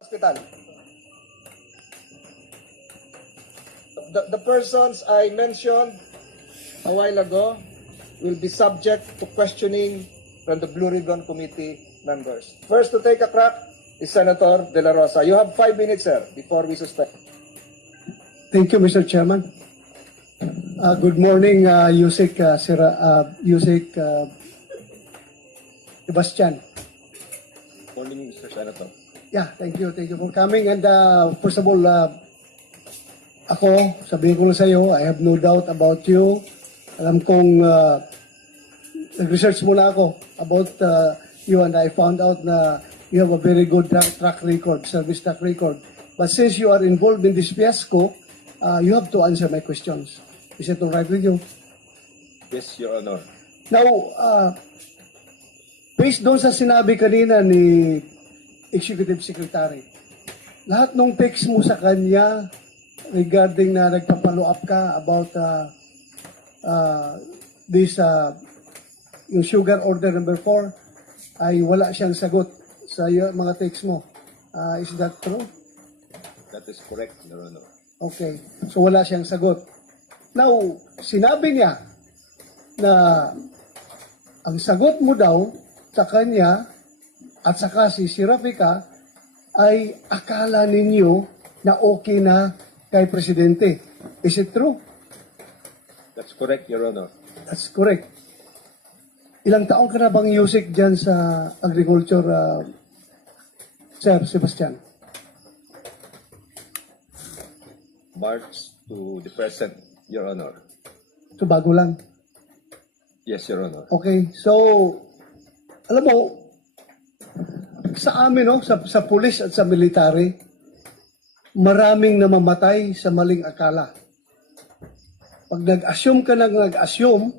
Hospital. The persons I mentioned a while ago will be subject to questioning from the Blue Ribbon Committee members. First to take a crack is Senator De La Rosa. You have 5 minutes, sir, before we suspend. Thank you, Mr. Chairman. Good morning, Yusek Sebastian. Morning, Mr. Senator. Yeah, thank you for coming. And first of all, ako, sabihin ko lang sa iyo, I have no doubt about you. Alam kong nag-research muna ako about you, and I found out na you have a very good track record, service track record. But since you are involved in this fiasco, you have to answer my questions. Is it all right with you? Yes, Your Honor. Now, based doon sa sinabi kanina ni Executive Secretary, lahat ng text mo sa kanya regarding na nagpapalo up ka about this, yung sugar order number 4, ay wala siyang sagot sa mga text mo. Is that true? That is correct, Your Honor. Okay. So wala siyang sagot. Now, sinabi niya na ang sagot mo daw sa kanya at saka si Raffy ay akala ninyo na okay na kay Presidente. Is it true? That's correct, Your Honor. That's correct. Ilang taon ka na bang Yusek dyan sa agriculture, Sir Sebastian? March to the present, Your Honor. So bago lang. Yes, Your Honor. Okay, so alam mo, sa amin, no, sa pulis at sa military, maraming namamatay sa maling akala. Pag nag-assume ka nag-assume,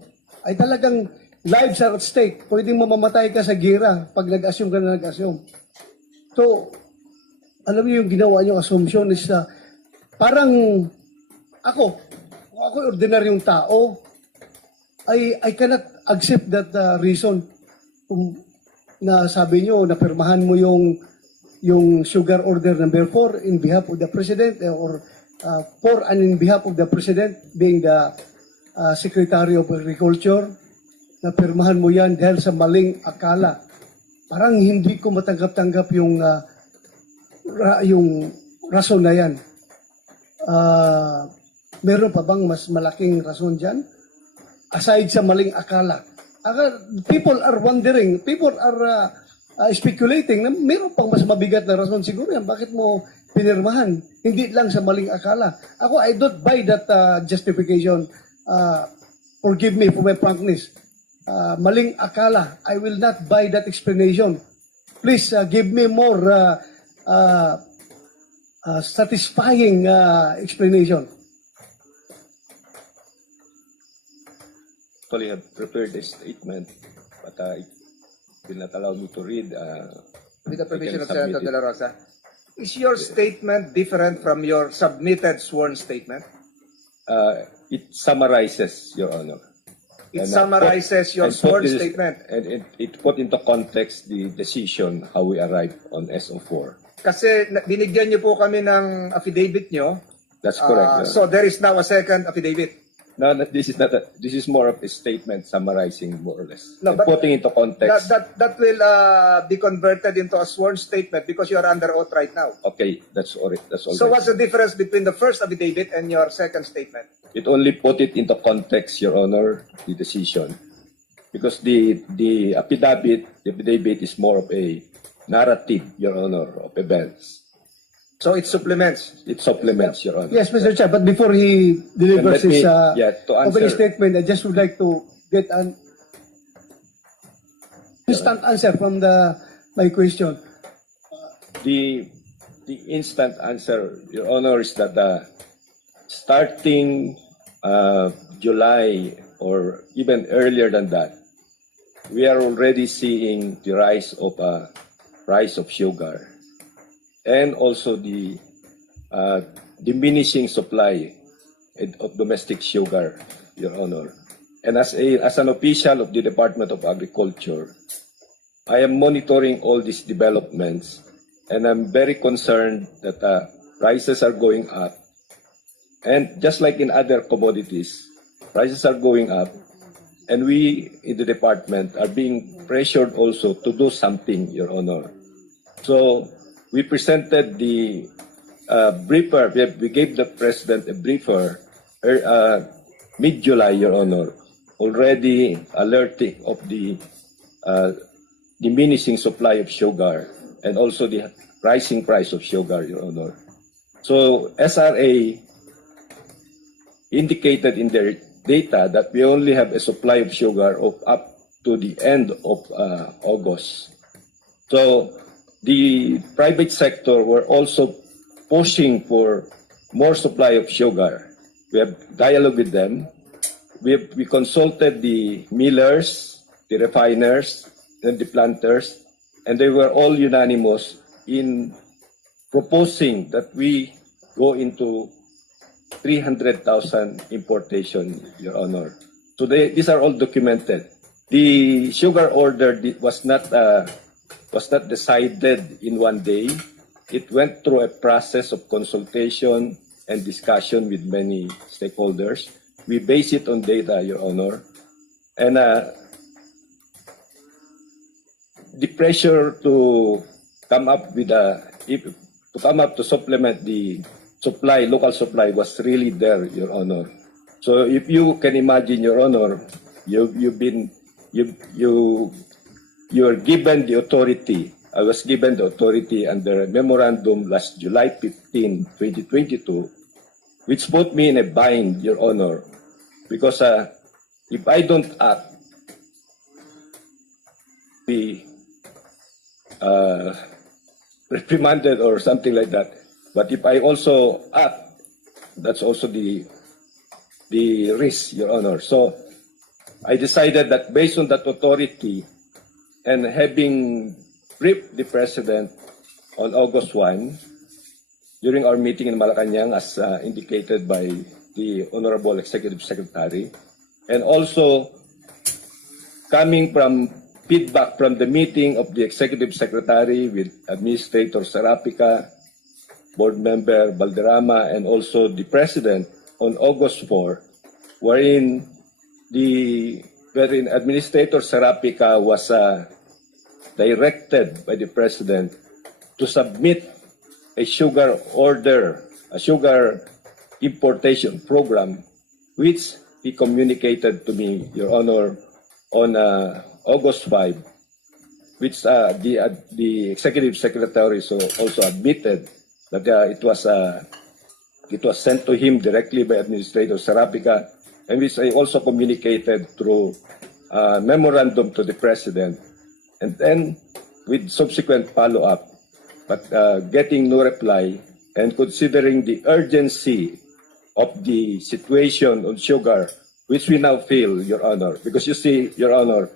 ay talagang lives are at stake. Pwedeng mamamatay ka sa gira pag nag-assume ka na nag-assume. So, alam niyo yung ginawa niyong assumption is parang ako ordinaryong tao, I cannot accept that reason. Na sabi nyo, napirmahan mo yung sugar order number 4 in behalf of the President or for and in behalf of the President being the Secretary of Agriculture. Napirmahan mo yan dahil sa maling akala. Parang hindi ko matanggap-tanggap yung rason na yan. Meron pa bang mas malaking rason dyan? Aside sa maling akala. People are wondering, people are speculating na meron pang mas mabigat na rason siguro yan. Bakit mo pinirmahan? Hindi lang sa maling akala. Ako, I don't buy that justification. Forgive me for my frankness. Maling akala. I will not buy that explanation. Please give me more satisfying explanation. Actually, I have prepared a statement, but it will not allow me to read. With the permission of I can Senator submit De La Rosa. Is your statement different from your submitted sworn statement? It summarizes, Your Honor. It And, summarizes your and sworn put this- statement. And it put into context the decision, how we arrived on SO4. Kasi binigyan niyo po kami ng affidavit niyo. That's correct. Your So there is now a second affidavit. No, this is not. This is more of a statement summarizing more or less, No, and but putting into context. That will be converted into a sworn statement because you are under oath right now. Okay, that's all. That's all. So what's the difference between the first affidavit and your second statement? It only put it into context, Your Honor, the decision, because the affidavit is more of a narrative, Your Honor, of events. So it supplements. It supplements, Your Honor. Yes, Mr. Chair, but before he delivers And let his me- to opening answer. statement, I just would like to get an instant answer from my question. The instant answer, Your Honor, is that starting July or even earlier than that, we are already seeing the rise of price of sugar and also the diminishing supply of domestic sugar, Your Honor. And as an official of the Department of Agriculture, I am monitoring all these developments and I'm very concerned that prices are going up. And just like in other commodities, prices are going up, and we in the department are being pressured also to do something, Your Honor. So we presented the briefer, we gave the President a briefer mid-July, Your Honor, already alerting of the diminishing supply of sugar and also the rising price of sugar, Your Honor. So SRA indicated in their data that we only have a supply of sugar of up to the end of August. So the private sector were also pushing for more supply of sugar. We have dialogue with them. We consulted the millers, the refiners, and the planters, and they were all unanimous in proposing that we go into 300,000 importation, Your Honor. So these are all documented. The sugar order was not decided in one day. It went through a process of consultation and discussion with many stakeholders. We base it on data, Your Honor. And the pressure to come up with to supplement the supply, local supply, was really there, Your Honor. So if you can imagine, Your Honor, you're given the authority. I was given the authority under a memorandum last July 15, 2022, which put me in a bind, Your Honor, because if I don't act, be reprimanded or something like that. But if I also act, that's also the risk, Your Honor. So I decided that based on that authority and having briefed the President on August 1 during our meeting in Malacanang, as indicated by the Honorable Executive Secretary, and also coming from feedback from the meeting of the Executive Secretary with Administrator Serapica, Board Member Balderrama, and also the President on August 4, wherein Administrator Serapica was directed by the President to submit a sugar order, a sugar importation program, which he communicated to me, Your Honor, on August 5, which the Executive Secretary also admitted that it was sent to him directly by Administrator Serapica, and which I also communicated through memorandum to the President, and then with subsequent follow-up, but getting no reply, and considering the urgency of the situation on sugar, which we now feel, Your Honor, because you see, Your Honor,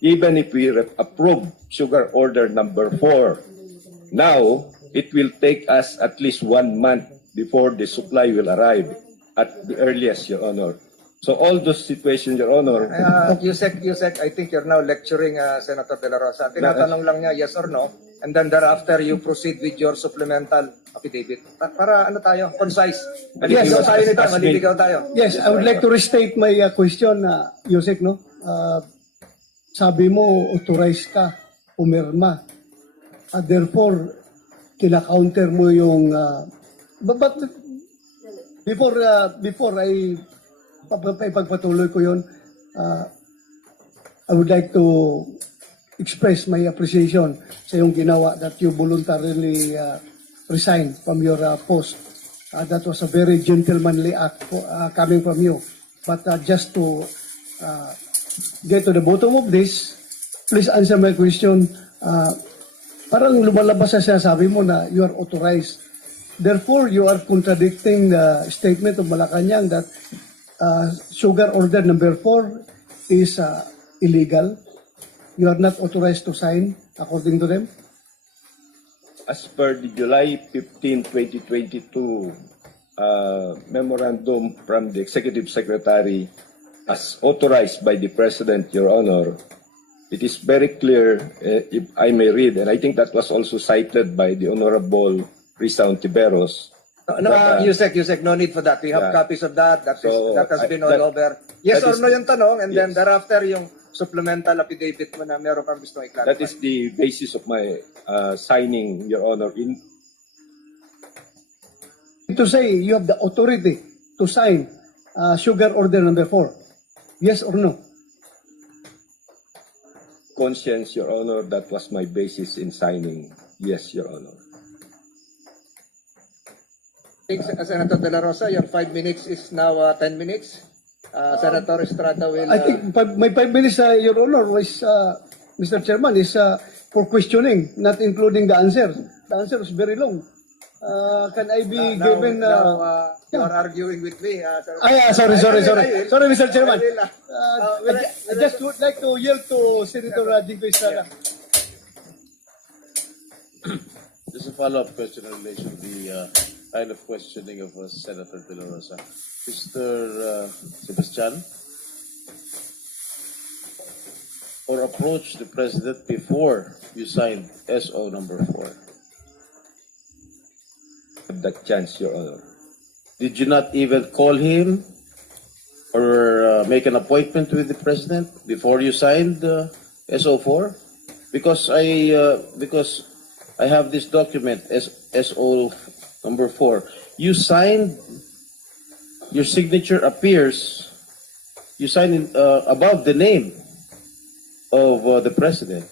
even if we approve sugar order number 4, now it will take us at least 1 month before the supply will arrive at the earliest, Your Honor. So all those situations, Your Honor. Yusek, I think you're now lecturing Senator De La Rosa. Tinatanong lang niya yes or no, and then thereafter you proceed with your supplemental affidavit. Para ano tayo, concise. Maliligaw tayo nito, maliligaw tayo. Yes, I would like to restate my question, Yusek, no? Sabi mo, authorized ka, pumirma. Therefore, kina-counter mo yung... but before I pagpatuloy ko yun, I would like to express my appreciation sa yung ginawa that you voluntarily resigned from your post. That was a very gentlemanly act coming from you. But just to get to the bottom of this, please answer my question. Parang lumalabas sa sinasabi mo na you are authorized. Therefore, you are contradicting the statement of Malacanang that sugar order number 4 is illegal. You are not authorized to sign according to them? As per the July 15, 2022 memorandum from the Executive Secretary, as authorized by the President, Your Honor, it is very clear, if I may read, and I think that was also cited by the Honorable Risa Ontiveros. No, Yusek, no need for that. We have Yeah. copies of that. That has been all that- over. Yes that or is no yung tanong, and then yes. thereafter yung supplemental affidavit mo na meron kang gusto i-clarify. That is the basis of my signing, Your Honor. To say you have the authority to sign sugar order number 4. Yes or no? Conscience, Your Honor, that was my basis in signing. Yes, Your Honor. Senator De La Rosa, your 5 minutes is now 10 minutes. Senator Estrada will... I think my 5 minutes, Your Honor, is, Mr. Chairman, is for questioning, not including the answer. The answer is very long. Can I be given... you are arguing with me. sorry, Mr. Chairman. I will. I just would like to yield to Senator Jingo Estrada. Just a follow-up question in relation to the line of questioning of Senator De La Rosa. Mr. Sebastian, or approach the President before you signed SO number 4. That chance, Your Honor. Did you not even call him or make an appointment with the President before you signed SO4? Because I have this document, SO number 4. You signed, your signature appears, you signed above the name of the President.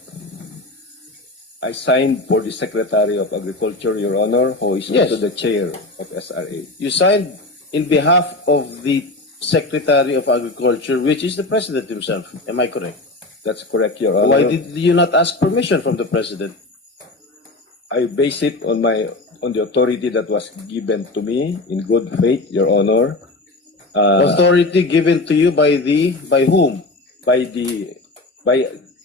I signed for the Secretary of Agriculture, Your Honor, who is Yes. also the chair of SRA. You signed in behalf of the Secretary of Agriculture, which is the President himself. Am I correct? That's correct, Your Honor. Why did you not ask permission from the President? I base it on the authority that was given to me in good faith, Your Honor. Authority given to you by whom?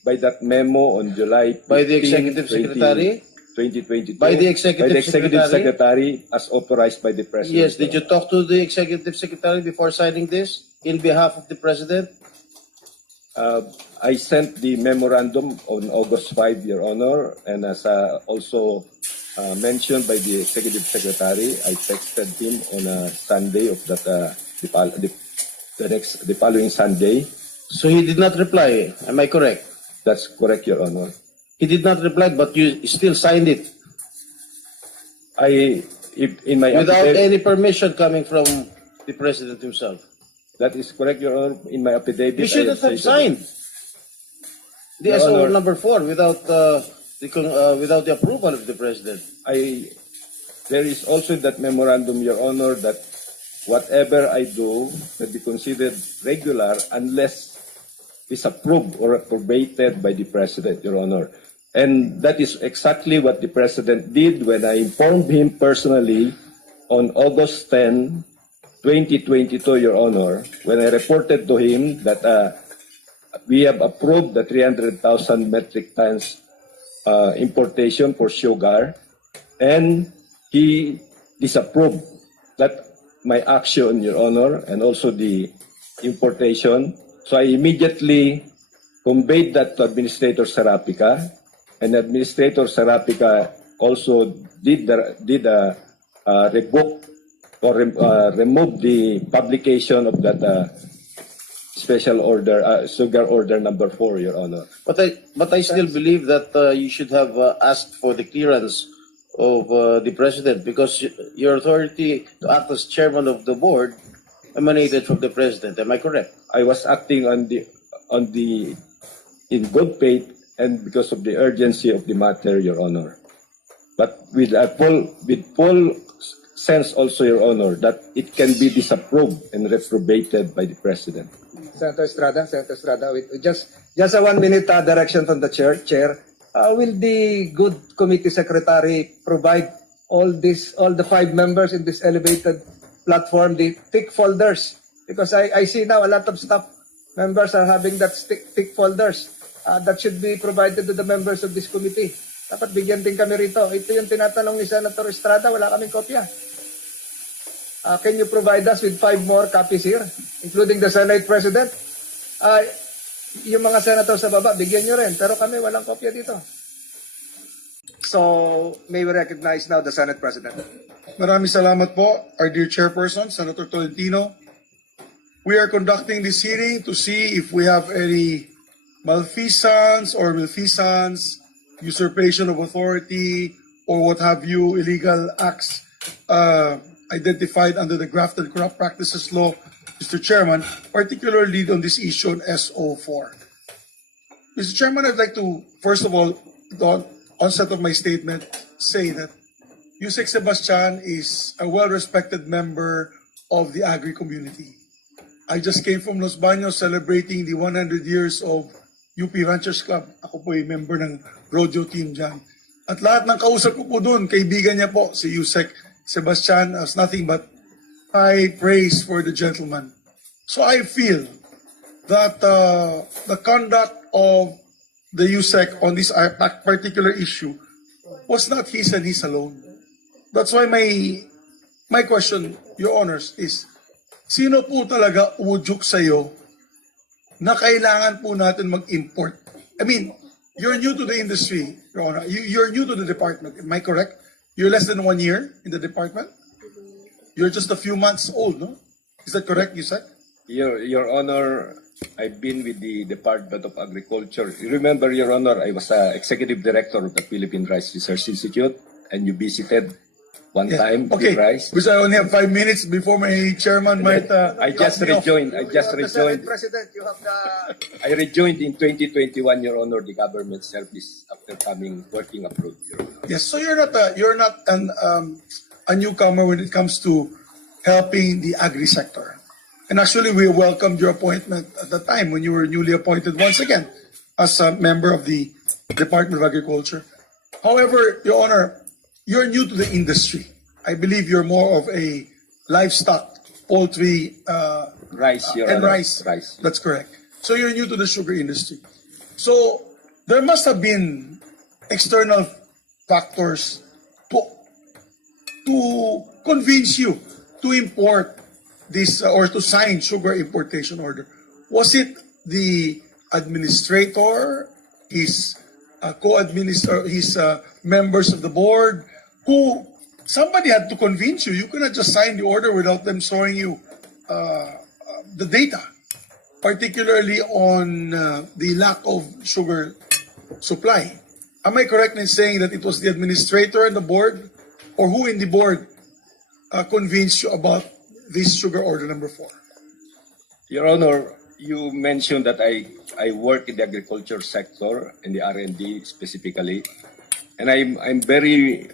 By that memo on July 15, By the Executive Secretary? 2022. By the Executive Secretary as authorized by the President. Yes. Did you talk to the Executive Secretary before signing this in behalf of the President? I sent the memorandum on August 5, Your Honor, and as also mentioned by the Executive Secretary, I texted him on a Sunday of that the following Sunday. So he did not reply. Am I correct? That's correct, Your Honor. He did not reply, but you still signed it In my without affidavit, any permission coming from the President himself. that is correct, Your Honor. In my affidavit, You should I have stated- signed the Your SO Honor. number 4 without the approval of the President. There is also that memorandum, Your Honor, that whatever I do will be considered regular unless it's approved or approbated by the President, Your Honor. And that is exactly what the President did when I informed him personally on August 10, 2022, Your Honor, when I reported to him that we have approved the 300,000 metric tons importation for sugar, and he disapproved that my action, Your Honor, and also the importation. So I immediately conveyed that to Administrator Serapica, and Administrator Serapica also did revoke or remove the publication of that special order, sugar order number 4, Your Honor. But I still believe that you should have asked for the clearance of the President, because your authority to act as chairman of the board emanated from the President. Am I correct? I was acting in good faith and because of the urgency of the matter, Your Honor. But with full sense also, Your Honor, that it can be disapproved and reprobated by the President. Senator Estrada, with just a 1 minute direction from the chair. Will the good committee secretary provide all the 5 members in this elevated platform the thick folders? Because I see now a lot of staff members are having that thick folders that should be provided to the members of this committee. Dapat bigyan din kami rito. Ito yung tinatanong ni Senator Estrada, wala kaming kopya. Can you provide us with 5 more copies here, including the Senate President? Yung mga senator sa baba, bigyan nyo rin. Pero kami, walang kopya dito. So, may we recognize now the Senate President. Maraming salamat po, our dear Chairperson, Senator Tolentino. We are conducting this hearing to see if we have any malfeasance, usurpation of authority, or what have you, illegal acts identified under the Graft and Corrupt Practices Law, Mr. Chairman, particularly on this issue on SO4. Mr. Chairman, I'd like to, first of all, the onset of my statement, say that Yusek Sebastian is a well-respected member of the agri community. I just came from Los Baños celebrating the 100 years of UP Ranchers Club. Ako po ay member ng rodeo team dyan. At lahat ng kausap ko po doon, kaibigan niya po, si Yusek Sebastian, has nothing but high praise for the gentleman. So I feel that the conduct of the USEC on this particular issue was not his and his alone. That's why my question, Your Honors, is sino po talaga udyok sa'yo na kailangan po natin mag-import? I mean, you're new to the industry, Your Honor. You're new to the department. Am I correct? You're less than 1 year in the department? You're just a few months old, no? Is that correct, USEC? Your Honor, I've been with the Department of Agriculture. You remember, Your Honor, I was Executive Director of the Philippine Rice Research Institute, and you visited one time Okay, with rice. because I only have 5 minutes before my chairman might... I just rejoined. I just You have the Senate rejoined. President, you have the... I rejoined in 2021, Your Honor, the government service after working abroad, Your Honor. Yes, so you're not a newcomer when it comes to helping the agri sector. And actually, we welcomed your appointment at the time when you were newly appointed once again as a member of the Department of Agriculture. However, Your Honor, you're new to the industry. I believe you're more of a livestock, poultry, Rice, Your and Honor. rice. Rice. That's correct. So you're new to the sugar industry. So there must have been external factors to convince you to import this or to sign sugar importation order. Was it the administrator, his co-administrator, his members of the board, who somebody had to convince you? You cannot just sign the order without them showing you the data, particularly on the lack of sugar supply. Am I correct in saying that it was the administrator and the board, or who in the board convinced you about this sugar order number 4? Your Honor, you mentioned that I work in the agriculture sector, in the R&D specifically, and I'm very,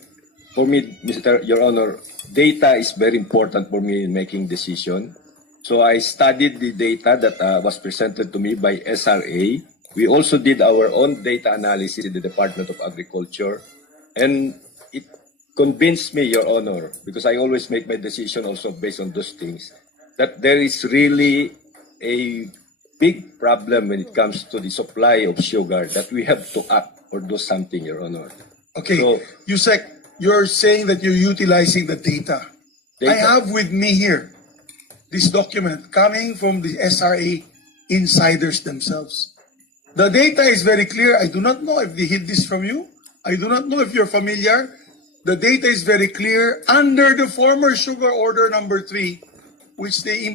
for me, Your Honor, data is very important for me in making decision. So I studied the data that was presented to me by SRA. We also did our own data analysis in the Department of Agriculture, and it convinced me, Your Honor, because I always make my decision also based on those things, that there is really a big problem when it comes to the supply of sugar, that we have to act or do something, Your Honor. Okay, So, Yusek, you're saying that you're utilizing the data. I have with me here this document coming from the SRA insiders themselves. The data is very clear. I do not know if they hid this from you. I do not know if you're familiar. The data is very clear. Under the former sugar order number 3, which they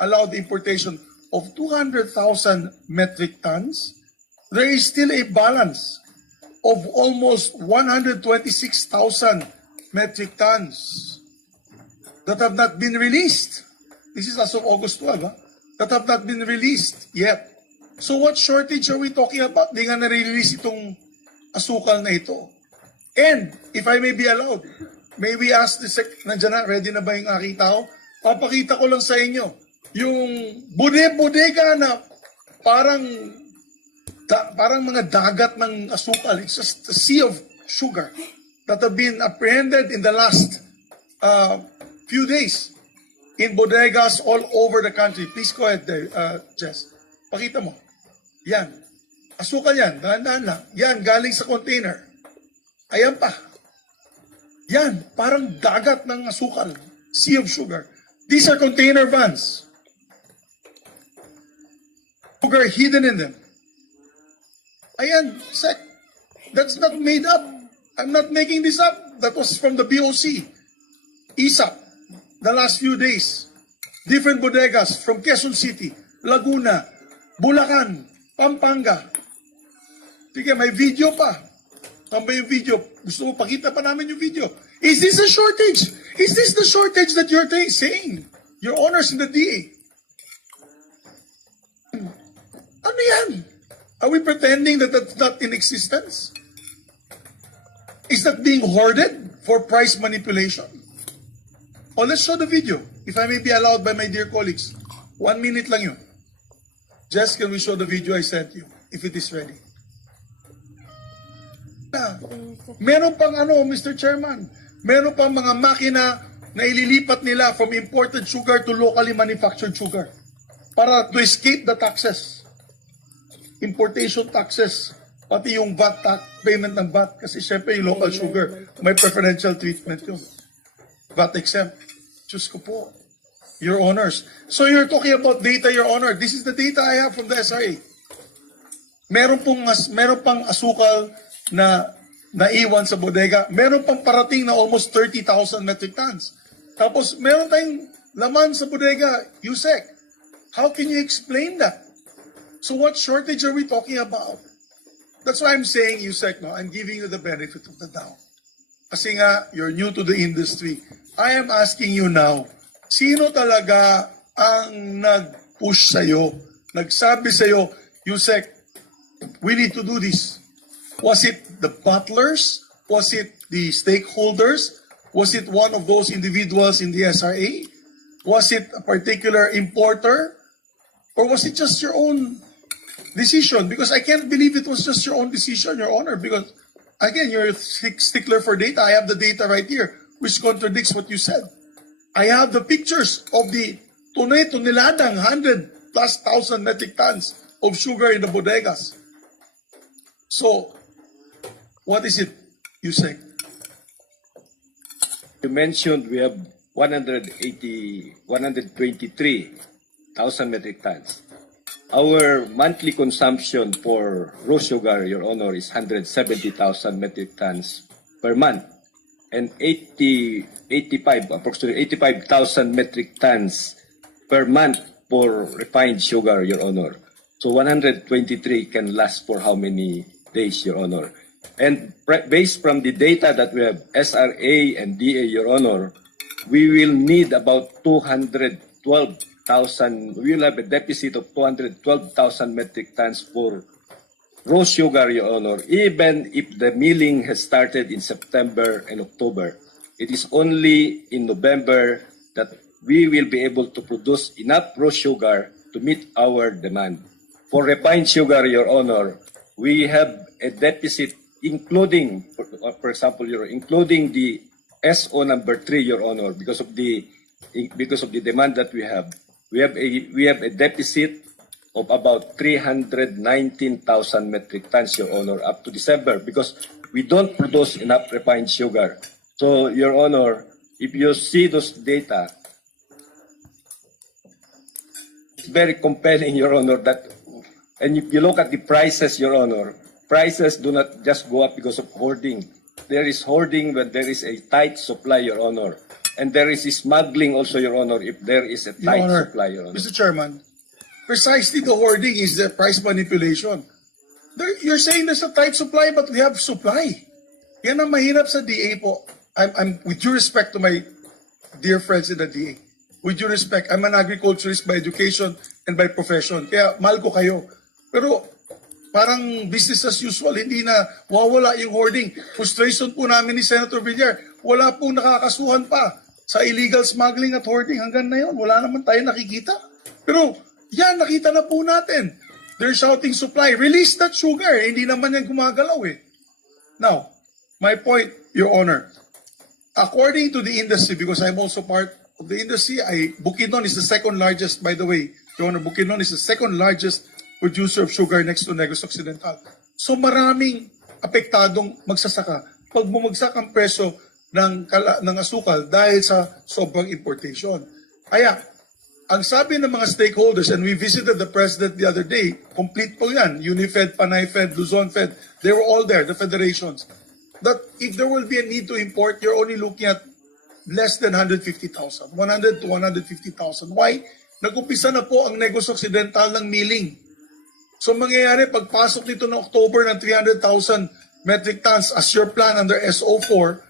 allowed the importation of 200,000 metric tons, there is still a balance of almost 126,000 metric tons that have not been released. This is as of August 12, that have not been released yet. So what shortage are we talking about? Di nga nare-release itong asukal na ito. And, if I may be allowed, may we ask the nandiyan na, ready na ba yung aking tao? Papakita ko lang sa inyo, yung bodega na parang mga dagat ng asukal. It's just a sea of sugar that have been apprehended in the last few days in bodegas all over the country. Please go ahead, Jess. Pakita mo. Yan. Asukal yan. Dahan-dahan lang. Yan, galing sa container. Ayan pa. Yan, parang dagat ng asukal. Sea of sugar. These are container vans. sugar hidden in them. Ayan, sec. That's not made up. I'm not making this up. That was from the BOC. ISAP, the last few days. Different bodegas from Quezon City, Laguna, Bulacan, Pampanga. Sige, may video pa. Saan ba yung video? Gusto mo pakita pa namin yung video. Is this a shortage? Is this the shortage that you're saying? Your honors in the DA. Ano yan? Are we pretending that that's not in existence? Is that being hoarded for price manipulation? Oh, let's show the video, if I may be allowed by my dear colleagues. 1 minute lang yun. Jess, can we show the video I sent you, if it is ready? Meron pang Mr. Chairman, meron pang mga makina na ililipat nila from imported sugar to locally manufactured sugar para to escape the taxes. Importation taxes, pati yung VAT payment ng VAT, kasi syempre yung local sugar, may preferential treatment yun. VAT exempt. Diyos ko po. Your honors. So you're talking about data, your honor. This is the data I have from the SRA. Meron pang asukal na naiwan sa bodega. Meron pang parating na almost 30,000 metric tons. Tapos meron tayong laman sa bodega, USEC. How can you explain that? So what shortage are we talking about? That's why I'm saying, USEC, no, I'm giving you the benefit of the doubt. Kasi nga, you're new to the industry. I am asking you now, sino talaga ang nag-push sa'yo, nagsabi sa'yo, USEC, we need to do this? Was it the butlers? Was it the stakeholders? Was it one of those individuals in the SRA? Was it a particular importer? Or was it just your own decision? Because I can't believe it was just your own decision, Your Honor, because, again, you're a stickler for data. I have the data right here, which contradicts what you said. I have the pictures of the toneladang 100,000+ metric tons of sugar in the bodegas. So, what is it, you say? You mentioned we have 123,000 metric tons. Our monthly consumption for raw sugar, Your Honor, is 170,000 metric tons per month, and approximately 85,000 metric tons per month for refined sugar, Your Honor. So 123 can last for how many days, Your Honor? And based from the data that we have, SRA and DA, Your Honor, we will need about 212,000, we will have a deficit of 212,000 metric tons for raw sugar, Your Honor, even if the milling has started in September and October. It is only in November that we will be able to produce enough raw sugar to meet our demand. For refined sugar, Your Honor, we have a deficit including, for example, including the SO number 3, Your Honor, because of the demand that we have a deficit of about 319,000 metric tons, Your Honor, up to December, because we don't produce enough refined sugar. So, Your Honor, if you see those data, it's very compelling, Your Honor, and if you look at the prices, Your Honor, prices do not just go up because of hoarding. There is hoarding when there is a tight supply, Your Honor. And there is smuggling also, Your Honor, if there is a tight supply, Your Honor. Mr. Chairman, precisely the hoarding is the price manipulation. You're saying there's a tight supply, but we have supply. Yan ang mahirap sa DA po. I'm with due respect to my dear friends in the DA. With due respect, I'm an agriculturist by education and by profession. Kaya mahal ko kayo. Pero parang business as usual, hindi na wawala yung hoarding. Frustration po namin ni Senator Villar, wala pong nakakasuhan pa sa illegal smuggling at hoarding. Hanggang na yun, wala naman tayo nakikita. Pero yan, nakita na po natin. They're shouting supply, release that sugar. Hindi naman yan gumagalaw eh. Now, my point, Your Honor, according to the industry, because I'm also part of the industry, Bukidnon is the second largest, by the way, Your Honor, Bukidnon is the second largest producer of sugar next to Negros Occidental. So maraming apektadong magsasaka pag bumagsak ang presyo ng asukal dahil sa sobrang importation. Kaya, ang sabi ng mga stakeholders, and we visited the president the other day, complete po yan, Unifed, Panay-Fed, Luzon Fed, they were all there, the federations, that if there will be a need to import, you're only looking at less than 150,000, 100 to 150,000. Why? Nag-umpisa na po ang Negros Occidental ng milling. So mangyayari, pagpasok nito ng October ng 300,000 metric tons as your plan under SO4,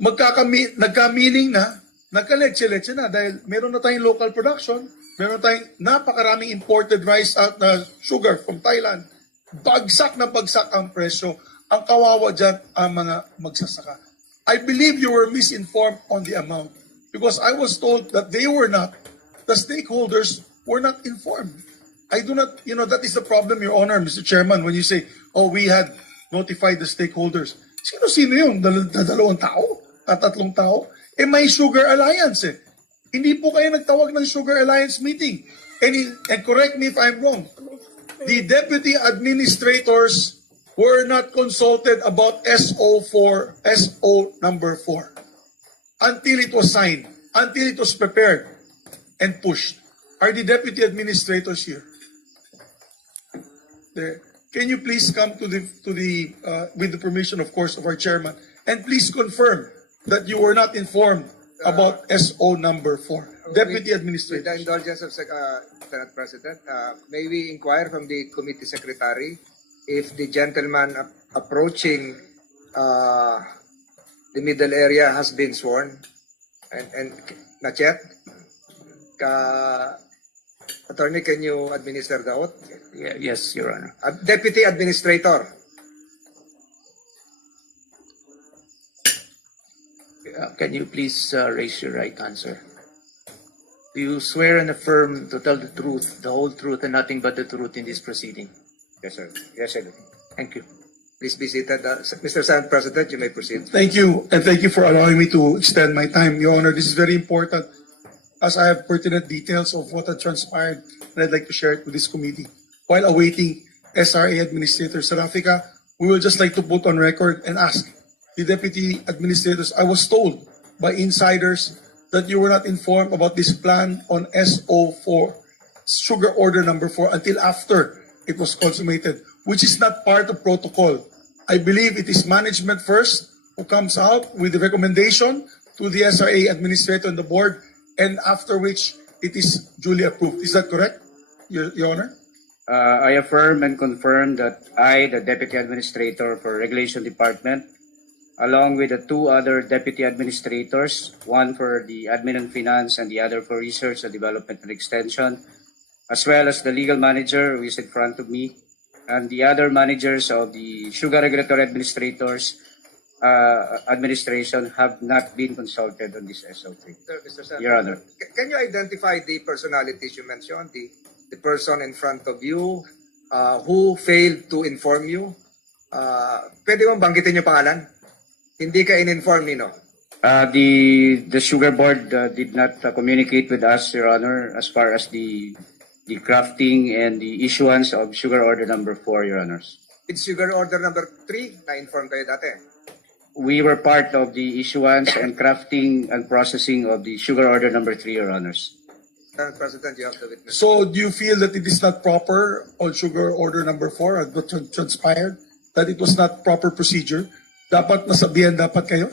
nagka-milling na, nagka-leche-leche na dahil meron na tayong local production, meron tayong napakaraming imported rice at sugar from Thailand. Bagsak na bagsak ang presyo. Ang kawawa dyan ang mga magsasaka. I believe you were misinformed on the amount because I was told that they were not, the stakeholders were not informed. I do not, that is the problem, Your Honor, Mr. Chairman, when you say, oh, we had notified the stakeholders. Sino-sino yun? Dalawang tao? Tatlong tao? May Sugar Alliance eh. Hindi po kayo nagtawag ng Sugar Alliance meeting. And correct me if I'm wrong. The deputy administrators were not consulted about SO4, SO number 4 until it was signed, until it was prepared and pushed. Are the deputy administrators here? There. Can you please come to the with the permission, of course, of our chairman, and please confirm that you were not informed about SO number 4, deputy With administrator. the indulgence of Senate President, may we inquire from the committee secretary if the gentleman approaching the middle area has been sworn and not yet? Attorney, can you administer the oath? Yes, Your Honor. Deputy Administrator. Can you please raise your right hand, sir? Do you swear and affirm to tell the truth, the whole truth, and nothing but the truth in this proceeding? Yes, sir. Yes, sir. Thank you. Please be seated. Mr. Senate President, you may proceed. Thank you, and thank you for allowing me to extend my time, Your Honor. This is very important, as I have pertinent details of what had transpired, and I'd like to share it with this committee. While awaiting SRA Administrator Sarafika, we will just like to put on record and ask the deputy administrators. I was told by insiders that you were not informed about this plan on SO4, Sugar Order number 4, until after it was consummated, which is not part of protocol. I believe it is management first who comes out with the recommendation to the SRA administrator and the board, and after which it is duly approved. Is that correct, Your Honor? I affirm and confirm that I, the Deputy Administrator for Regulation Department, along with the two other Deputy Administrators, one for the Admin and Finance and the other for Research and Development and Extension, as well as the Legal Manager who is in front of me, and the other managers of the Sugar Regulatory Administration have not been consulted on this SO3. Mr. Senator, Your Honor. Can you identify the personalities you mentioned, the person in front of you who failed to inform you? Pwede mong banggitin yung pangalan? Hindi ka in-inform, no? The Sugar Board did not communicate with us, Your Honor, as far as the crafting and the issuance of Sugar Order number 4, Your Honors. With Sugar Order number 3, na-inform kayo dati? We were part of the issuance and crafting and processing of the Sugar Order number 3, Your Honors. Senate President, you have the witness. So do you feel that it is not proper on Sugar Order number 4, what transpired, that it was not proper procedure? Dapat nasabihan dapat kayo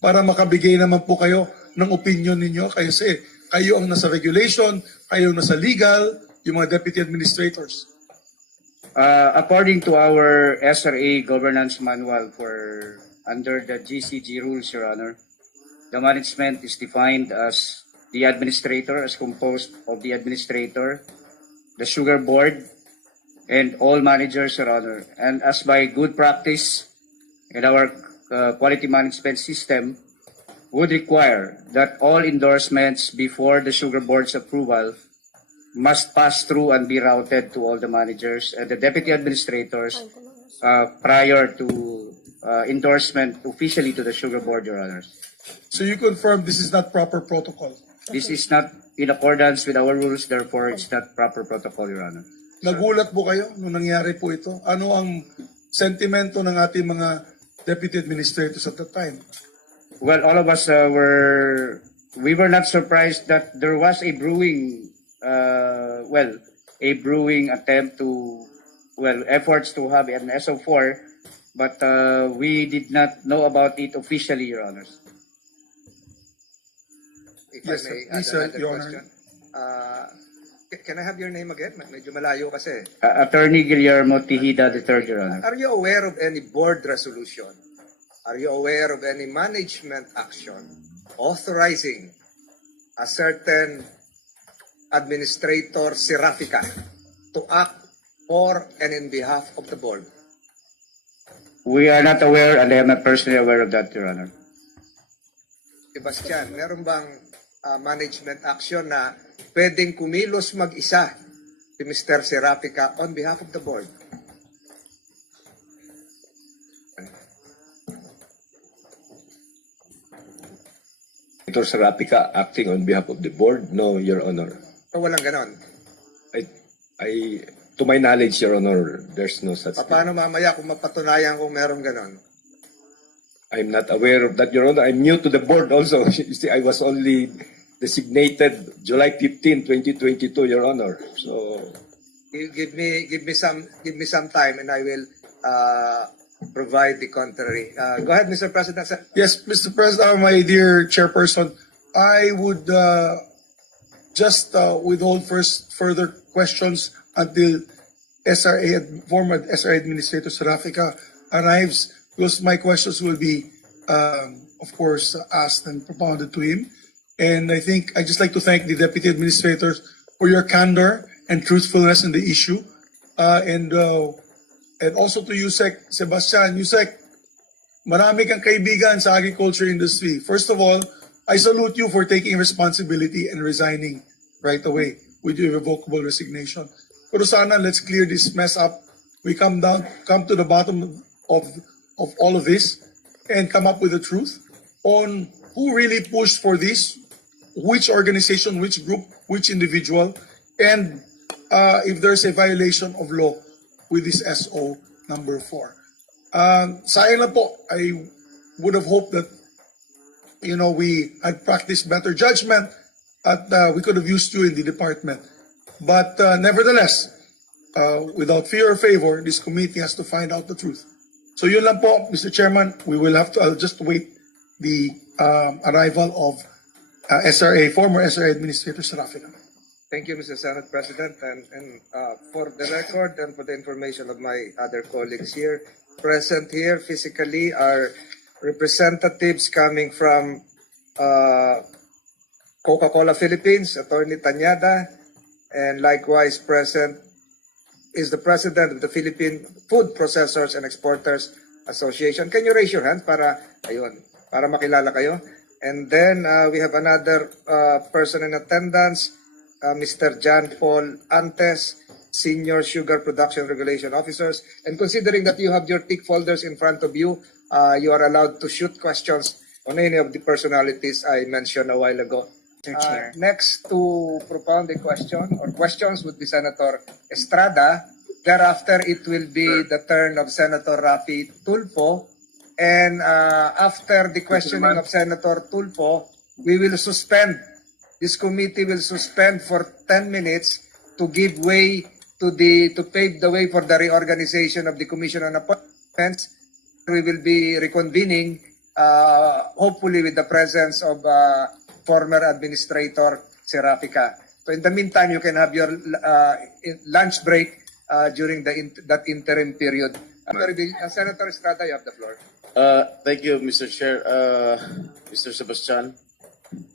para makabigay naman po kayo ng opinion ninyo kasi kayo ang nasa regulation, kayo ang nasa legal, yung mga deputy administrators. According to our SRA governance manual for under the GCG rules, Your Honor, the management is defined as the administrator, as composed of the administrator, the Sugar Board, and all managers, Your Honor. And as by good practice in our quality management system, would require that all endorsements before the Sugar Board's approval must pass through and be routed to all the managers and the deputy administrators prior to endorsement officially to the Sugar Board, Your Honors. So you confirm this is not proper protocol? This is not in accordance with our rules, therefore it's not proper protocol, Your Honor. Nagulat po kayo nung nangyari po ito? Ano ang sentimento ng ating mga deputy administrators at that time? Well, all of us were we were not surprised that there was a brewing, a brewing attempt to, efforts to have an SO4, but we did not know about it officially, Your Honors. If Yes, I sir. may add Please, sir, another Your Honor. question. Can I have your name again? Medyo malayo kasi. Attorney Guillermo Tejeda III, Your Honor. Are you aware of any board resolution? Are you aware of any management action authorizing a certain administrator, Serafika, to act for and in behalf of the board? We are not aware, and I am not personally aware of that, Your Honor. Sebastian, meron bang management action na pwedeng kumilos mag-isa si Mr. Serafika on behalf of the board? Senator Serapika acting on behalf of the board? No, Your Honor. O walang ganon? To my knowledge, Your Honor, there's no such thing. Paano mamaya kung mapatunayan kung meron ganon? I'm not aware of that, Your Honor. I'm new to the board also. You see, I was only designated July 15, 2022, Your Honor. So, Give me some time and I will provide the contrary. Go ahead, Mr. President. Yes, Mr. President, my dear chairperson, I would just withhold further questions until former SRA Administrator Serafika arrives, because my questions will be, of course, asked and propounded to him. And I think I'd just like to thank the Deputy Administrators for your candor and truthfulness in the issue. And also to Yusek Sebastian. Yusek, marami kang kaibigan sa agriculture industry. First of all, I salute you for taking responsibility and resigning right away with your irrevocable resignation. Pero sana let's clear this mess up. We come to the bottom of all of this and come up with the truth on who really pushed for this, which organization, which group, which individual, and if there's a violation of law with this SO number 4. Sayang lang po, I would have hoped that we had practiced better judgment at we could have used you in the department. But nevertheless, without fear or favor, this committee has to find out the truth. So yun lang po, Mr. Chairman, we will have to I'll just wait the arrival of former SRA Administrator Serafika. Thank you, Mr. Senate President. And for the record and for the information of my other colleagues here, present here physically are representatives coming from Coca-Cola Philippines, Attorney Tanyada, and likewise present is the President of the Philippine Food Processors and Exporters Association. Can you raise your hand para makilala kayo? And then we have another person in attendance, Mr. John Paul Antes, Senior Sugar Production Regulation Officers. And considering that you have your tick folders in front of you, you are allowed to shoot questions on any of the personalities I mentioned a while ago. Next to propound a question or questions would be Senator Estrada. Thereafter, it will be the turn of Senator Raffy Tulfo. And after the questioning of Senator Tulfo, we will suspend. This committee will suspend for 10 minutes to give way to pave the way for the reorganization of the Commission on Appointments. We will be reconvening, hopefully with the presence of former Administrator Serafika. So in the meantime, you can have your lunch break during that interim period. Senator Estrada, you have the floor. Thank you, Mr. Chair. Mr. Sebastian,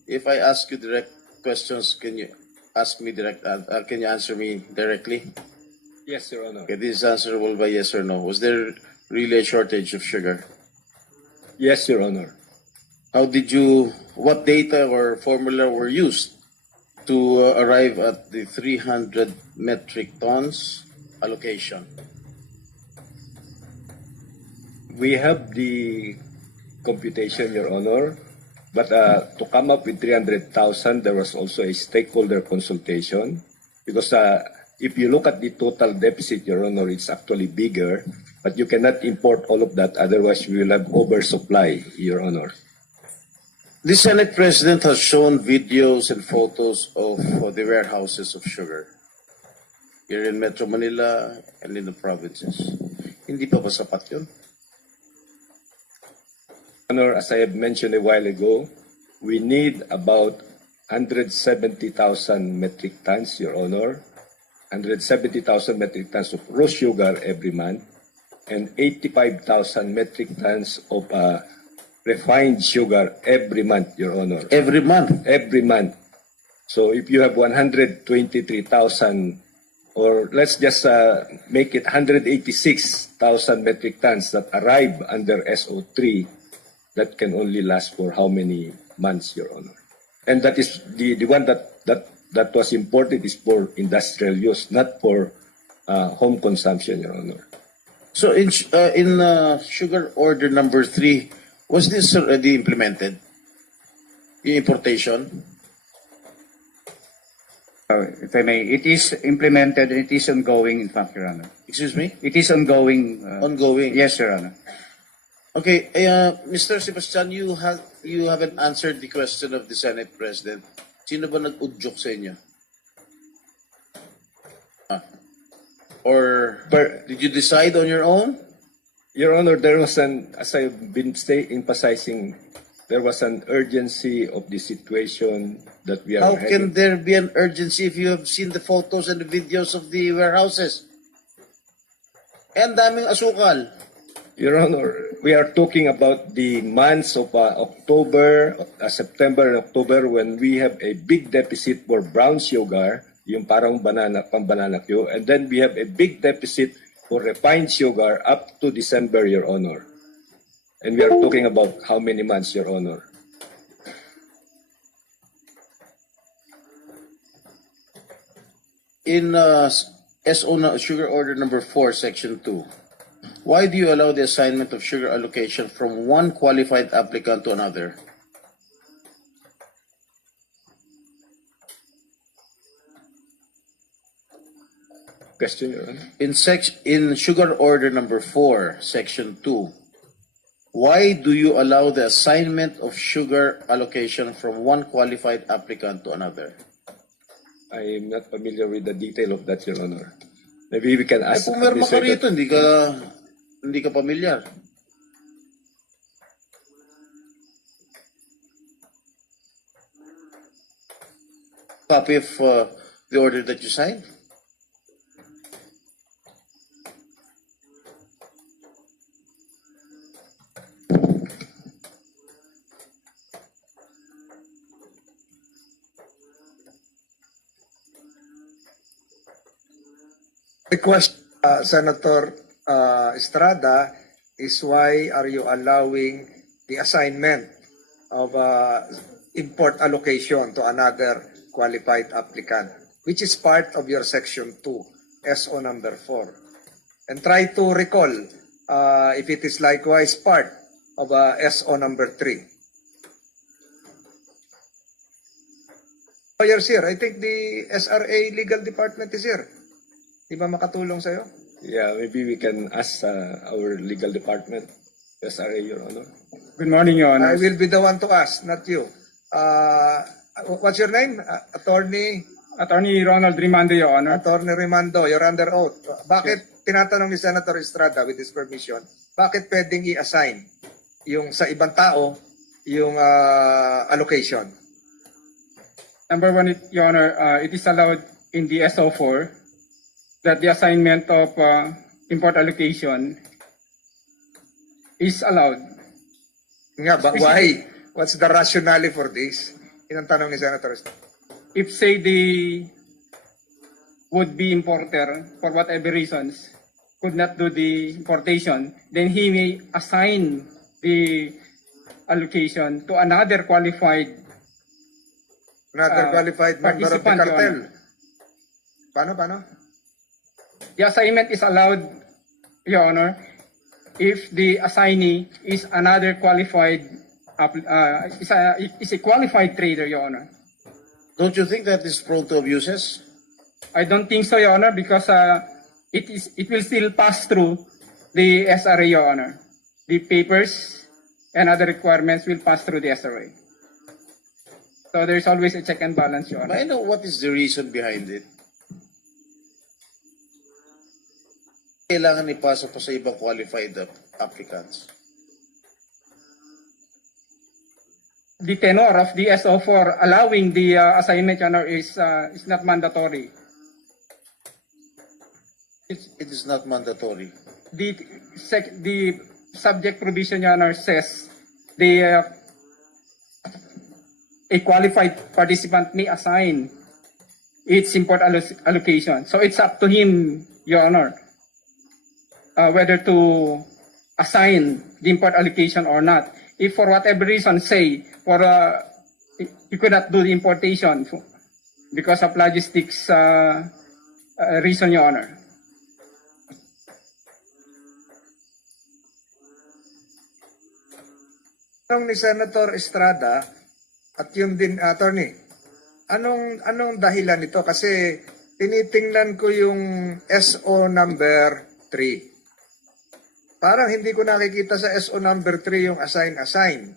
if I ask you direct questions, can you ask me can you answer me directly? yes, Your Honor. Okay, this is answerable by yes or no. Was there really a shortage of sugar? Yes, Your Honor. What data or formula were used to arrive at the 300 metric tons allocation? We have the computation, Your Honor, but to come up with 300,000, there was also a stakeholder consultation, because if you look at the total deficit, Your Honor, it's actually bigger, but you cannot import all of that, otherwise we will have oversupply, Your Honor. The Senate President has shown videos and photos of the warehouses of sugar here in Metro Manila and in the provinces. Hindi pa ba sapat yun? Honor, as I have mentioned a while ago, we need about 170,000 metric tons, Your Honor, 170,000 metric tons of raw sugar every month, and 85,000 metric tons of refined sugar every month, Your Honor. Every month. Every month. So if you have 123,000, or let's just make it 186,000 metric tons that arrive under SO3, that can only last for how many months, Your Honor? And that is the one that was imported is for industrial use, not for home consumption, Your Honor. So in sugar order number 3, was this already implemented? The importation? If I may, it is implemented and it is ongoing, in fact, Your Honor. Excuse me? It is ongoing. Ongoing? Yes, Your Honor. Okay, Mr. Sebastian, you haven't answered the question of the Senate President. Sino ba nag-udyok sa inyo? Or did you decide on your own? Your Honor, there was as I've been emphasizing, there was an urgency of the situation that we are How can there be an urgency if you have seen the photos and the videos of the warehouses? And daming asukal. Your Honor, we are talking about the months of October, September and October when we have a big deficit for brown sugar, yung parang pang-banana Q, and then we have a big deficit for refined sugar up to December, Your Honor. And we are talking about how many months, Your Honor? In Sugar Order number 4, Section 2, why do you allow the assignment of sugar allocation from one qualified applicant to another? Question, Your Honor? In Sugar Order number 4, Section 2, why do you allow the assignment of sugar allocation from one qualified applicant to another? I am not familiar with the detail of that, Your Honor. Maybe we can ask. Pumirma ka rito, hindi ka pamilyar. Copy of the order that you signed? The question, Senator Estrada, is why are you allowing the assignment of import allocation to another qualified applicant, which is part of your Section 2, SO number 4. And try to recall if it is likewise part of SO number 3. Lawyers here, I think the SRA legal department is here. Di ba makatulong sa'yo? Yeah, maybe we can ask our legal department, SRA, Your Honor. Good morning, Your Honor. I will be the one to ask, not you. What's your name? Attorney Ronald Rimando, Your Honor. Attorney Rimando, you're under oath. Bakit, tinatanong ni Senator Estrada with his permission, bakit pwedeng i-assign yung sa ibang tao yung allocation? Number one, Your Honor, it is allowed in the SO4 that the assignment of import allocation is allowed. Nga, but why? What's the rationale for this? Yan ang tanong ni Senator Estrada. If say the would-be importer, for whatever reasons, could not do the importation, then he may assign the allocation to another qualified Member of the participant, Your cartel. Honor. Paano? The assignment is allowed, Your Honor, if the assignee is another qualified, is a qualified trader, Your Honor. Don't you think that is prone to abuses? I don't think so, Your Honor, because it will still pass through the SRA, Your Honor. The papers and other requirements will pass through the SRA. So there's always a check and balance, Your May I Honor. know what is the reason behind it? Kailangan ipasa pa sa ibang qualified applicants. The tenor of the SO4 allowing the assignment, Your Honor, is not mandatory. It is not mandatory. The subject provision, Your Honor, says a qualified participant may assign its import allocation. So it's up to him, Your Honor, whether to assign the import allocation or not. If for whatever reason, say, you could not do the importation because of logistics reason, Your Honor. Tanong ni Senator Estrada at yun din, attorney, anong dahilan nito? Kasi tinitingnan ko yung SO number 3. Parang hindi ko nakikita sa SO number 3 yung assign.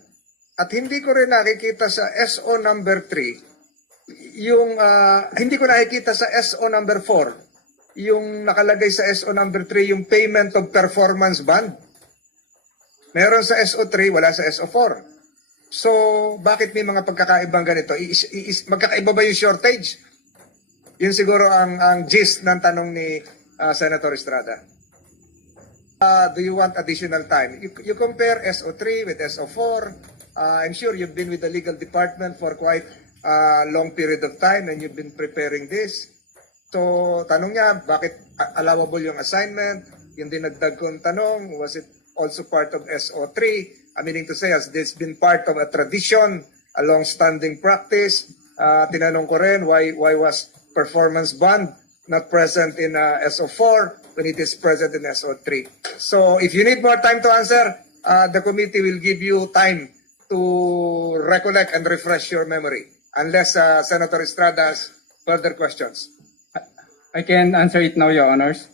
At hindi ko rin nakikita sa SO number 3 yung, hindi ko nakikita sa SO number 4 yung nakalagay sa SO number 3 yung payment of performance bond. Meron sa SO3, wala sa SO4. So, bakit may mga pagkakaibang ganito? Magkakaiba ba yung shortage? Yun siguro ang gist ng tanong ni Senator Estrada. Do you want additional time? You compare SO3 with SO4. I'm sure you've been with the legal department for quite a long period of time and you've been preparing this. So, tanong niya, bakit allowable yung assignment? Yung dinagdag kong tanong, was it also part of SO3? Meaning to say, has this been part of a tradition, a long-standing practice? Tinanong ko rin, why was performance bond not present in SO4 when it is present in SO3? So if you need more time to answer, the committee will give you time to recollect and refresh your memory. Unless Senator Estrada has further questions. I can answer it now, Your Honors.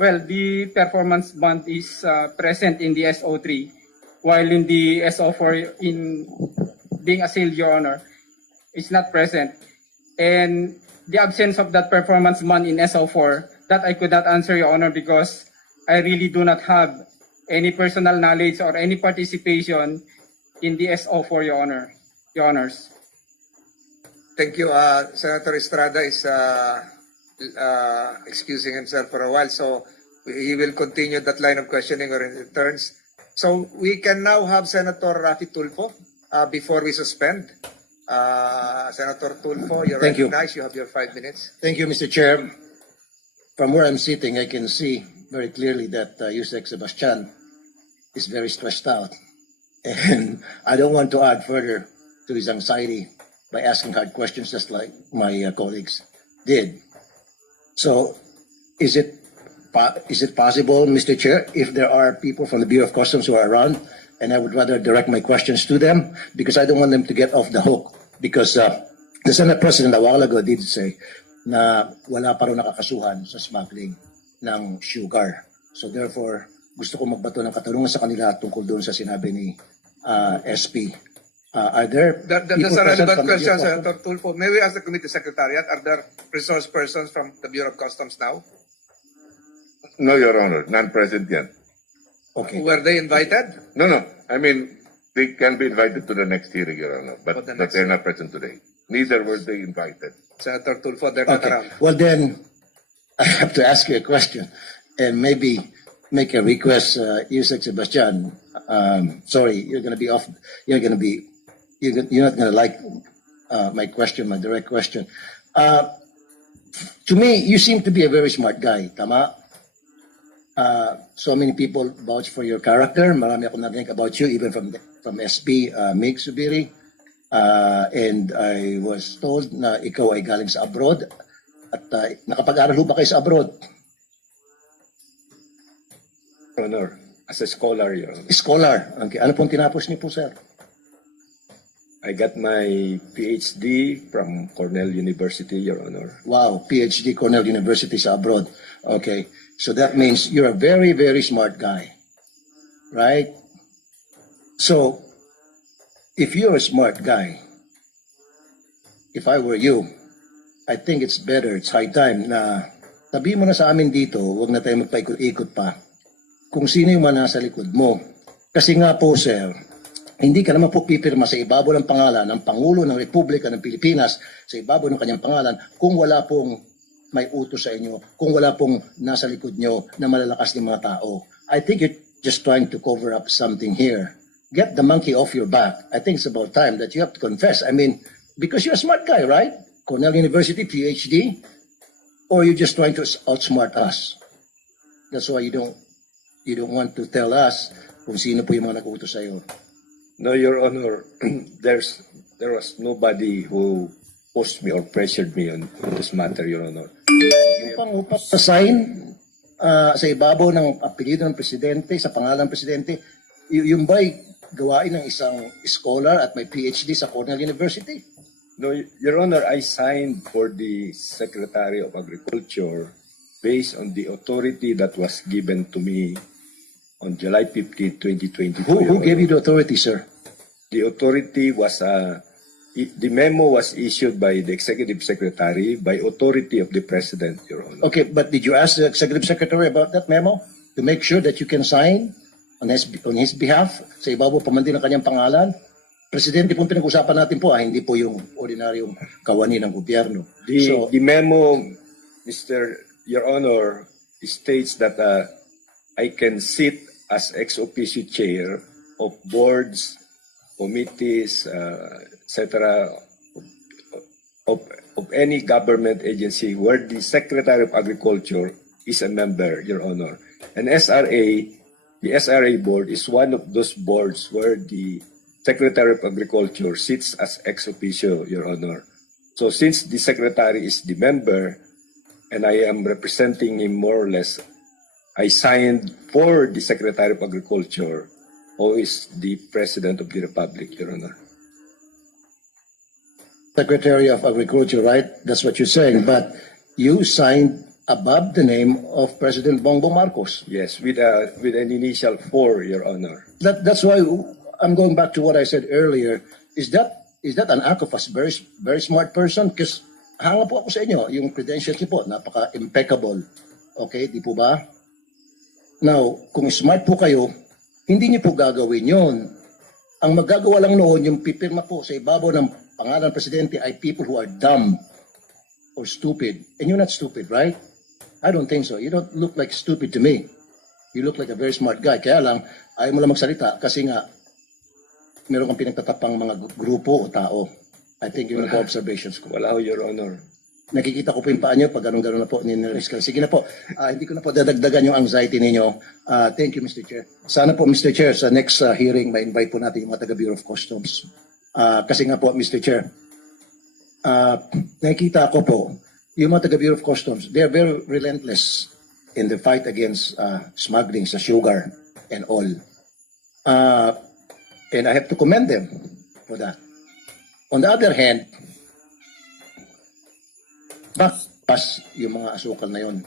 Well, the performance bond is present in the SO3, while in the SO4, in being assailed, Your Honor, is not present. And the absence of that performance bond in SO4, that I could not answer, Your Honor, because I really do not have any personal knowledge or any participation in the SO4, Your Honor, Your Honors. Thank you. Senator Estrada is excusing himself for a while, so he will continue that line of questioning or in turns. So we can now have Senator Raffy Tulfo before we suspend. Senator Tulfo, you're Thank you. recognized. You have your 5 minutes. Thank you, Mr. Chair. From where I'm sitting, I can see very clearly that Yusek Sebastian is very stressed out. And I don't want to add further to his anxiety by asking hard questions just like my colleagues did. So, is it possible, Mr. Chair, if there are people from the Bureau of Customs who are around, and I would rather direct my questions to them because I don't want them to get off the hook, because the Senate President a while ago did say na wala pa rin nakakasuhan sa smuggling ng sugar. So therefore, gusto ko magbato ng katanungan sa kanila tungkol doon sa sinabi ni SP. Are there That's people a present relevant from the question, Bureau of Senator Tulfo. May we ask the committee secretariat, are there resource persons from the Bureau of Customs now? No, Your Honor, none present yet. Okay. Were they invited? No. I mean, they can be invited to the next hearing, Your Honor, but the next they're not present today. Neither were they invited. Senator Tulfo, they're not Okay. around. Well, then I have to ask you a question and maybe make a request, Yusek Sebastian. Sorry, you're going to be off. You're not going to like my question, my direct question. To me, you seem to be a very smart guy. Tama? So many people vouch for your character. Marami akong narinig about you, even from SP, Mig Zubiri. And I was told na ikaw ay galing sa abroad. At nakapag-aral ho ba kayo sa abroad? Honor, as a scholar, Your Honor, Scholar. Okay. Ano pong tinapos niyo po, sir? I got my PhD from Cornell University, Your Honor. Wow, PhD, Cornell University sa abroad. Okay. So that means you're a very, very smart guy. Right? So, if you're a smart guy, if I were you, I think it's better, it's high time na sabihin mo na sa amin dito, huwag na tayo magpaikot-ikot pa, kung sino yung mga nasa likod mo. Kasi nga po, sir, hindi ka naman po pipirma sa ibabaw ng pangalan ng Pangulo ng Republika ng Pilipinas, sa ibabaw ng kanyang pangalan, kung wala pong may utos sa inyo, kung wala pong nasa likod nyo na malalakas ng mga tao. I think you're just trying to cover up something here. Get the monkey off your back. I think it's about time that you have to confess. I mean, because you're a smart guy, right? Cornell University, PhD, or you're just trying to outsmart us. That's why you don't want to tell us kung sino po yung mga nag-utos sa'yo. No, Your Honor, there was nobody who pushed me or pressured me on this matter, Your Honor. Yung pang-upak sa sign sa ibabaw ng apelyido ng presidente, sa pangalan ng presidente, yung ba'y gawain ng isang scholar at may PhD sa Cornell University? No, Your Honor, I signed for the Secretary of Agriculture based on the authority that was given to me on July 15, 2022. Who gave you the authority, sir? The authority was, the memo was issued by the Executive Secretary by authority of the President, Your Honor. Okay, but did you ask the Executive Secretary about that memo to make sure that you can sign on his behalf sa ibabaw pa man din ng kanyang pangalan? Presidente pong pinag-usapan natin po, hindi po yung ordinaryong kawani ng gobyerno. The memo, Your Honor, states that I can sit as ex officio chair of boards, committees, etc., of any government agency where the Secretary of Agriculture is a member, Your Honor. And the SRA board is one of those boards where the Secretary of Agriculture sits as ex officio, Your Honor. So since the Secretary is the member, and I am representing him more or less, I signed for the Secretary of Agriculture, who is the President of the Republic, Your Honor. Secretary of Agriculture, right? That's what you're saying. But you signed above the name of President Bongbong Marcos. Yes, with an initial 4, Your Honor. That's why I'm going back to what I said earlier. Is that an act of a very smart person? Because hanga po ako sa inyo, yung credentials niyo po, napaka-impeccable. Okay, di po ba? Now, kung smart po kayo, hindi niyo po gagawin yon. Ang magagawa lang noon, yung pipirma po sa ibabaw ng pangalan ng presidente ay people who are dumb or stupid. And you're not stupid, right? I don't think so. You don't look like stupid to me. You look like a very smart guy. Kaya lang, ayaw mo lang magsalita kasi nga, meron kang pinagtatapang mga grupo o tao. I think yun po observations ko. Wala ho, Your Honor. Nakikita ko po yung paa nyo pag ganun-ganun na po. Sige na po. Hindi ko na po dadagdagan yung anxiety ninyo. Thank you, Mr. Chair. Sana po, Mr. Chair, sa next hearing, ma-invite po natin yung mga taga-Bureau of Customs. Kasi nga po, Mr. Chair, nakikita ko po, yung mga taga-Bureau of Customs, they are very relentless in the fight against smuggling sa sugar and all. And I have to commend them for that. On the other hand, pas yung mga asukal na yon,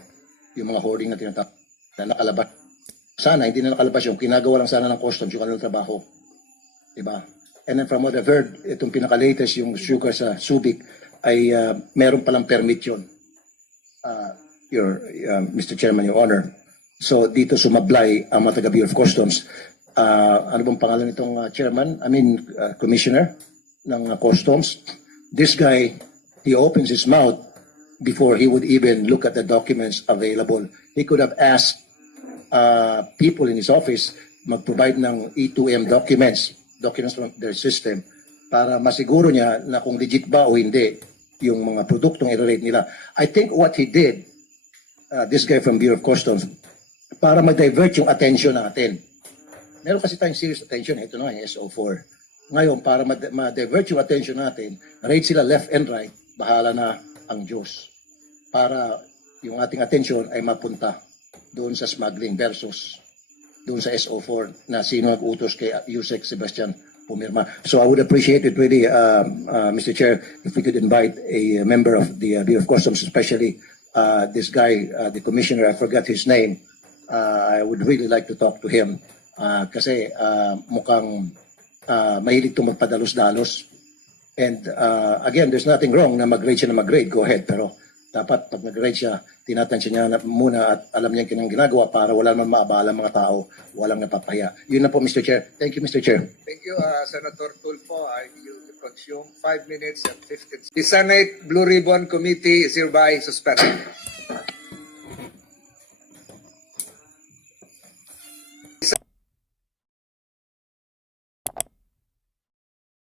yung mga hoarding na tinatapos na nakalabas. Sana hindi na nakalabas yung kinagawa lang sana ng customs yung kanilang trabaho. Diba? And then from what I've heard, itong pinaka-latest yung sugar sa Subic ay meron palang permit yun. Mr. Chairman, Your Honor. So dito sumablay ang mga taga-Bureau of Customs. Ano bang pangalan nitong Commissioner ng Customs? This guy, he opens his mouth before he would even look at the documents available. He could have asked people in his office mag-provide ng E2M documents from their system para masiguro niya na kung legit ba o hindi yung mga produktong i-rate nila. I think what he did, this guy from Bureau of Customs, para ma-divert yung attention natin. Meron kasi tayong serious attention. Ito na yung SO4. Ngayon, para ma-divert yung attention natin, rate sila left and right, bahala na ang Diyos. Para yung ating attention ay mapunta doon sa smuggling versus doon sa SO4 na sino nag-utos kay Yusek Sebastian pumirma. So I would appreciate it really, Mr. Chair, if we could invite a member of the Bureau of Customs, especially this guy, the commissioner, I forgot his name. I would really like to talk to him kasi mukhang mahilig itong magpadalos-dalos. And again, there's nothing wrong na mag-grade siya na mag-grade. Go ahead. Pero dapat pag nag-grade siya, tinatansya niya muna at alam niya kinang ginagawa para wala naman maabala mga tao, walang napapahiya. Yun na po, Mr. Chair. Thank you, Mr. Chair. Thank you, Senator Tulfo. You consume 5 minutes and 15 seconds. The Senate Blue Ribbon Committee is hereby suspended.